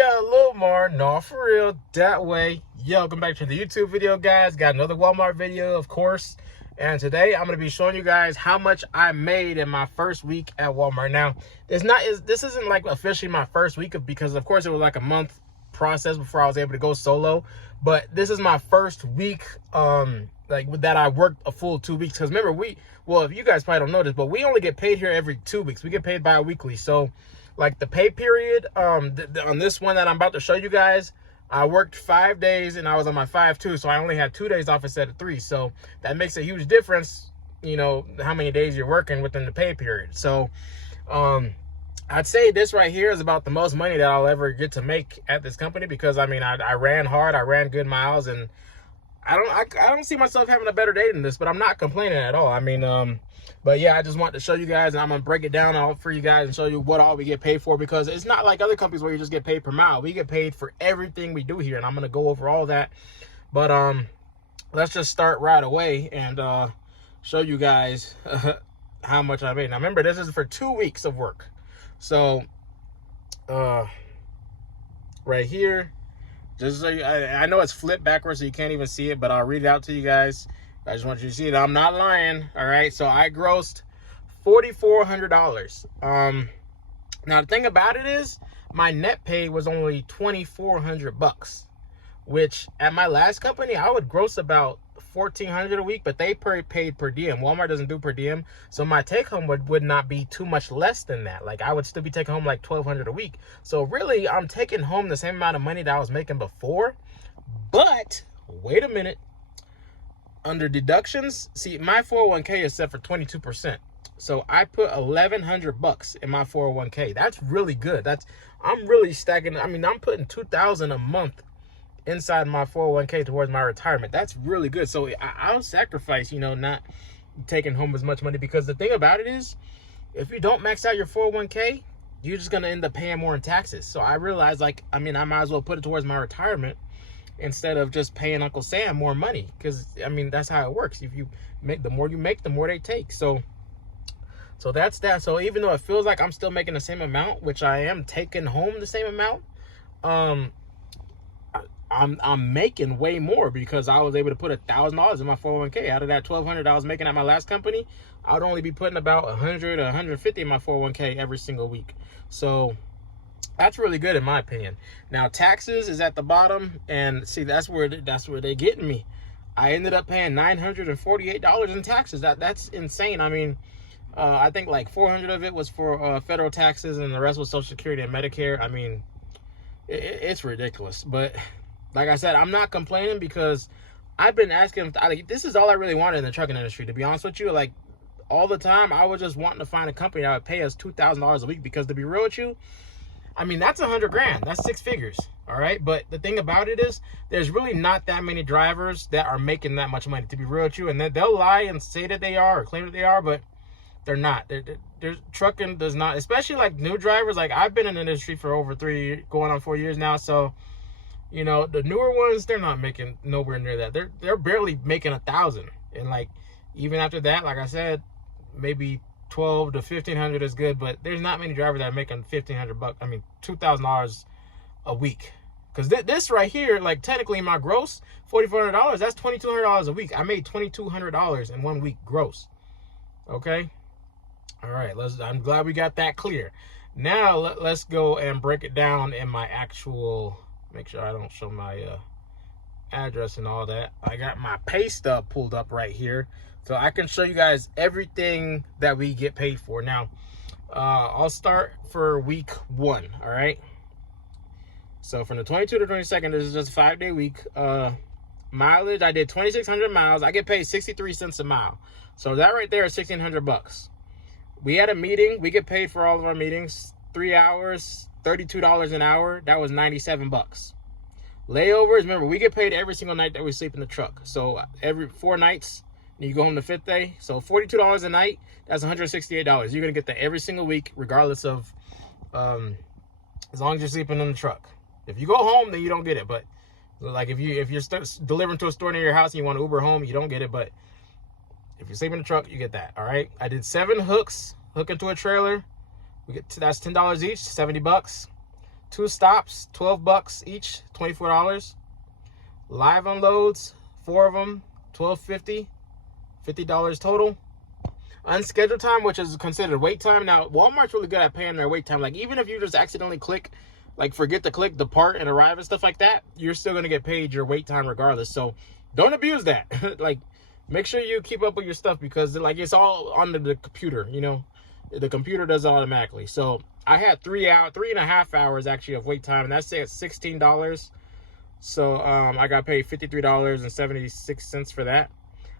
Lilmar, no, for real, that way. Welcome back to the YouTube video, guys. Got another Walmart video, of course. And today I'm going to be showing you guys how much I made in my first week at Walmart. Now, this isn't like officially my first week because of course it was like a month process before I was able to go solo. But this is my first week like that I worked a full 2 weeks. Because remember, if you guys probably don't know this, but we only get paid here every 2 weeks. We get paid bi-weekly. So like the pay period on this one that I'm about to show you guys, I worked 5 days and I was on my 5-2, so I only had 2 days off instead of 3. So that makes a huge difference, you know, how many days you're working within the pay period. So I'd say this right here is about the most money that I'll ever get to make at this company, because I mean I ran hard, I ran good miles, and I don't see myself having a better day than this, but I'm not complaining at all. I mean, but yeah, I just want to show you guys, and I'm gonna break it down all for you guys and show you what all we get paid for, because it's not like other companies where you just get paid per mile. We get paid for everything we do here, and I'm gonna go over all that. But let's just start right away and show you guys how much I made. Now remember, this is for 2 weeks of work. So right here, just so I know it's flipped backwards so you can't even see it, but I'll read it out to you guys. I just want you to see it. I'm not lying. All right. So I grossed $4,400. Now the thing about it is my net pay was only $2,400, which at my last company I would gross about $1,400 a week, but they paid per diem. Walmart doesn't do per diem, so my take home would not be too much less than that. Like I would still be taking home like $1,200 a week. So really, I'm taking home the same amount of money that I was making before. But wait a minute. Under deductions, see, my 401k is set for 22%. So I put $1,100 in my 401k. That's really good. I'm really stacking. I mean, I'm putting $2,000 a month inside my 401k towards my retirement. That's really good. So I'll sacrifice, you know, not taking home as much money, because the thing about it is, if you don't max out your 401k, you're just gonna end up paying more in taxes. So I realized, like, I mean, I might as well put it towards my retirement instead of just paying Uncle Sam more money, because I mean that's how it works. If you make, the more you make, the more they take. So that's that. So even though it feels like I'm still making the same amount, which I am taking home the same amount, I'm making way more, because I was able to put $1,000 in my 401k. Out of that $1,200 I was making at my last company, I would only be putting about $100 or $150 in my 401k every single week. So that's really good in my opinion. Now taxes is at the bottom, and see, that's where they're getting me. I ended up paying $948 in taxes. That's insane. I mean, I think like $400 of it was for federal taxes, and the rest was Social Security and Medicare. I mean, it's ridiculous. But like I said, I'm not complaining, because I've been asking. This is all I really wanted in the trucking industry, to be honest with you. Like all the time, I was just wanting to find a company that would pay us $2,000 a week, because to be real with you, I mean, that's $100,000. That's 6 figures. All right. But the thing about it is, there's really not that many drivers that are making that much money, to be real with you. And they'll lie and say that they are, or claim that they are, but they're not. Trucking does not, especially like new drivers. Like I've been in the industry for over going on 4 years now. So, you know, the newer ones, they're not making nowhere near that. They're barely making 1,000. And like, even after that, like I said, maybe $1,200 to $1,500 is good, but there's not many drivers that are making $1,500. I mean, $2,000 a week. Because this right here, like technically my gross $4,400, that's $2,200 a week. I made $2,200 in 1 week gross. Okay. All right. I'm glad we got that clear. Now let's go and break it down in my actual. Make sure I don't show my address and all that. I got my pay stub pulled up right here, so I can show you guys everything that we get paid for. Now, I'll start for week 1, all right? So from the 22nd to 22nd, this is just a 5-day week. Mileage, I did 2,600 miles. I get paid 63 cents a mile. So that right there is $1,600. We had a meeting. We get paid for all of our meetings. 3 hours, $32 an hour. That was $97. Layovers, remember, we get paid every single night that we sleep in the truck. So every 4 nights, and you go home the 5th day. So $42 a night, that's $168. You're gonna get that every single week, regardless of, as long as you're sleeping in the truck. If you go home, then you don't get it. But like if you're delivering to a store near your house and you want to Uber home, you don't get it. But if you sleep in the truck, you get that. All right. I did 7 hooks, hook into a trailer. That's $10 each, $70. 2 stops, 12 bucks each, $24. Live unloads, 4 of them, $12.50, $50 total. Unscheduled time, which is considered wait time. Now, Walmart's really good at paying their wait time. Like, even if you just accidentally click, like, forget to click depart and arrive and stuff like that, you're still going to get paid your wait time regardless. So, don't abuse that. Like, make sure you keep up with your stuff because, like, it's all under the computer, you know. The computer does it automatically. So, I had 3.5 hours, actually, of wait time, and that's at $16. So, I got paid $53.76 for that.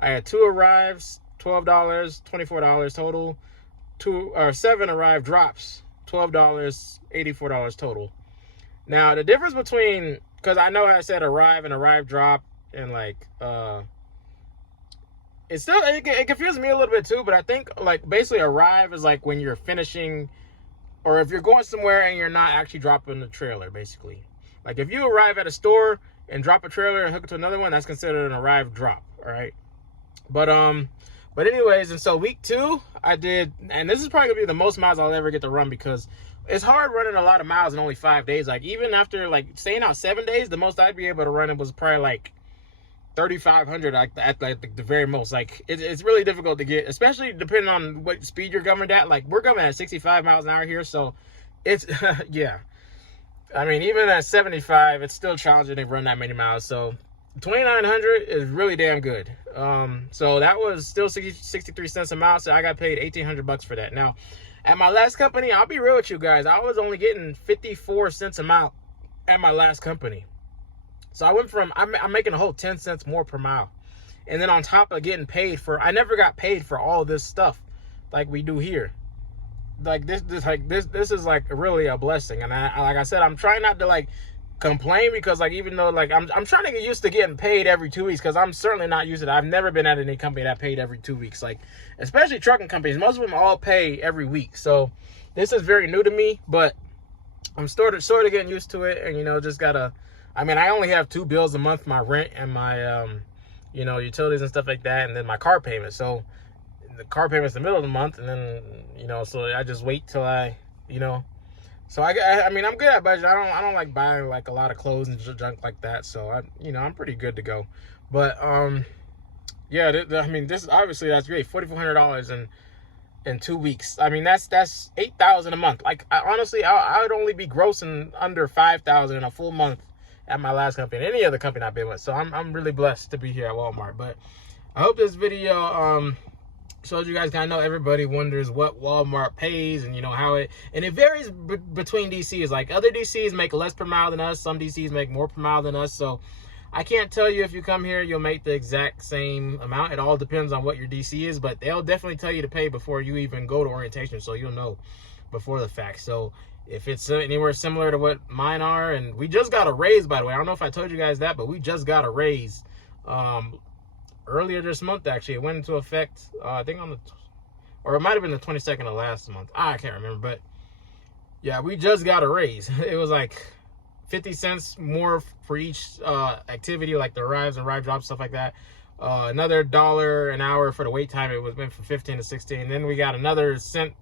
I had 2 arrives, $12, $24 total. 7 arrive drops, $12, $84 total. Now, the difference between, because I know I said arrive and arrive drop, and like, it confuses me a little bit too, but I think, like, basically arrive is like when you're finishing, or if you're going somewhere and you're not actually dropping the trailer, basically. Like, if you arrive at a store and drop a trailer and hook it to another one, that's considered an arrive drop, all right? But anyways, and so week 2, I did, and this is probably gonna be the most miles I'll ever get to run because it's hard running a lot of miles in only 5 days. Like, even after, like, staying out 7 days, the most I'd be able to run it was probably like 3,500 at like the very most. Like, it's really difficult to get, especially depending on what speed you're governed at. Like, we're governed at 65 miles an hour here, so it's yeah. I mean, even at 75, it's still challenging to run that many miles. So 2,900 is really damn good. So that was still 63 cents a mile. So I got paid $1,800 for that. Now, at my last company, I'll be real with you guys, I was only getting 54 cents a mile at my last company. So I went from, I'm making a whole 10 cents more per mile. And then on top of getting paid for, I never got paid for all this stuff like we do here. Like this is like really a blessing. And like I said, I'm trying not to like complain because, like, even though, like, I'm trying to get used to getting paid every 2 weeks because I'm certainly not used to it. I've never been at any company that paid every 2 weeks. Like, especially trucking companies, most of them all pay every week. So this is very new to me, but I'm sort of getting used to it. And, you know, just gotta, I mean, I only have 2 bills a month, my rent and my you know, utilities and stuff like that, and then my car payment. So the car payment's the middle of the month, and then, you know, so I just wait till I, you know. So I mean, I'm good at budget. I don't like buying like a lot of clothes and junk like that. So you know, I'm pretty good to go. But yeah, I mean, this obviously that's great. $4,400 in 2 weeks. I mean, that's $8,000 a month. Like, honestly, I would only be grossing under $5,000 in a full month at my last company, any other company I've been with. So I'm really blessed to be here at Walmart. But I hope this video shows you guys. I know everybody wonders what Walmart pays and, you know, how it, and it varies between DCs. Like, other DCs make less per mile than us. Some DCs make more per mile than us. So I can't tell you if you come here, you'll make the exact same amount. It all depends on what your DC is, but they'll definitely tell you to pay before you even go to orientation. So you'll know before the fact. So if it's anywhere similar to what mine are, and we just got a raise, by the way. I don't know if I told you guys that, but we just got a raise earlier this month. Actually, it went into effect, I think on the, or it might have been the 22nd of last month. I can't remember, but yeah, we just got a raise. It was like 50 cents more for each activity, like the arrives and arrive drops, stuff like that. Another $1 an hour for the wait time. It went from 15 to 16. Then we got another cent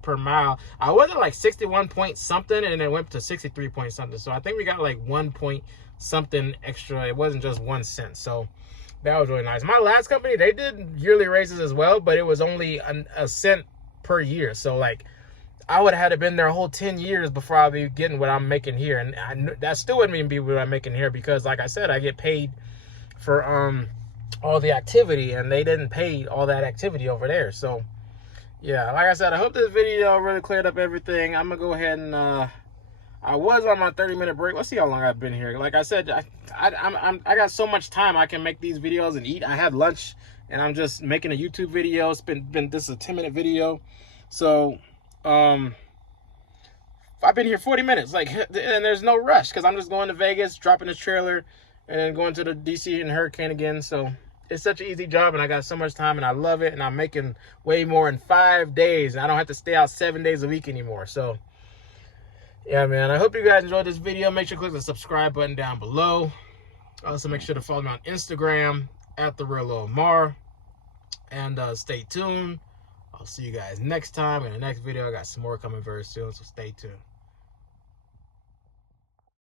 per mile. I was at like 61 point something, and it went to 63 point something. So I think we got like 1 point something extra. It wasn't just 1 cent. So that was really nice. My last company, they did yearly raises as well, but it was only a cent per year. So, like, I would have had to been there a whole 10 years before I'd be getting what I'm making here. And that still wouldn't even be what I'm making here because, like I said, I get paid for all the activity, and they didn't pay all that activity over there. So, yeah, like I said, I hope this video really cleared up everything. I'm going to go ahead and I was on my 30-minute break. Let's see how long I've been here. Like I said, I got so much time I can make these videos and eat. I had lunch, and I'm just making a YouTube video. It's been this is a 10-minute video. So, I've been here 40 minutes, like, and there's no rush because I'm just going to Vegas, dropping this trailer, and then going to the DC and Hurricane again. So it's such an easy job, and I got so much time, and I love it, and I'm making way more in 5 days, and I don't have to stay out 7 days a week anymore. So yeah, man, I hope you guys enjoyed this video. Make sure to click the subscribe button down below. Also, make sure to follow me on Instagram at @TheRealLilmar. And stay tuned. I'll see you guys next time in the next video. I got some more coming very soon, so stay tuned.